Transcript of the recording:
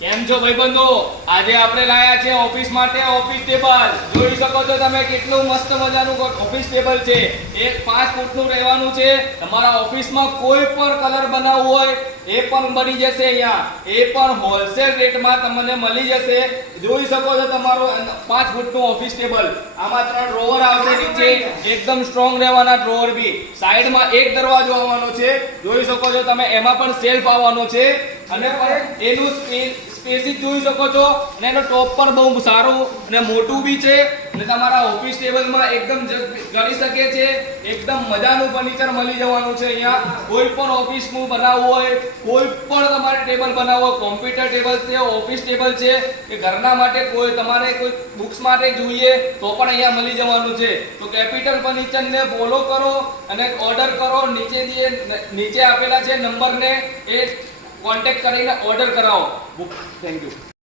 કેમ છો ભાઈબંધો? આજે આપણે લાયા છે ઓફિસ માટે ઓફિસ ટેબલ. જોઈ શકો છો તમે કેટલું મસ્ત મજાનું ઓફિસ ટેબલ છે. એક 5 ફૂટનું રહેવાનું છે. તમારા ઓફિસમાં કોઈ પણ કલર બનાવવો હોય એ પણ બની જશે અહીંયા. એ પણ હોલસેલ રેટમાં તમને મળી જશે. જોઈ શકો છો તમારું 5 ફૂટનું ઓફિસ ટેબલ. આમાં 3 ડ્રોવર આવશે નીચે. એકદમ સ્ટ્રોંગ રહેવાના ડ્રોવર બી. સાઈડમાં એક દરવાજો આવવાનો છે. જોઈ શકો છો તમે એમાં પણ સેલ્ફ આવવાનો છે. અને એનું સ્પેસિસ જોઈ શકો છો. અને એનો ટોપ પણ બહુ સારું અને મોટું બી છે. અને તમારા ઓફિસ ટેબલમાં એકદમ ગળી શકે છે. એકદમ મજાનું ફર્નિચર મળી જવાનું છે અહીંયા. કોઈ પણ ઓફિસનું બનાવવું હોય, કોઈ પણ તમારે ટેબલ બનાવવું હોય, કોમ્પ્યુટર ટેબલ છે, ઓફિસ ટેબલ છે કે ઘરના માટે તમારે કોઈ બુક્સ માટે જોઈએ તો પણ અહીંયા મળી જવાનું છે. તો કેપિટલ ફર્નિચરને ફોલો કરો અને ઓર્ડર કરો. નીચે આપેલા છે નંબરને એ કોન્ટેક્ટ કરીને ઓર્ડર કરાવો. Thank you.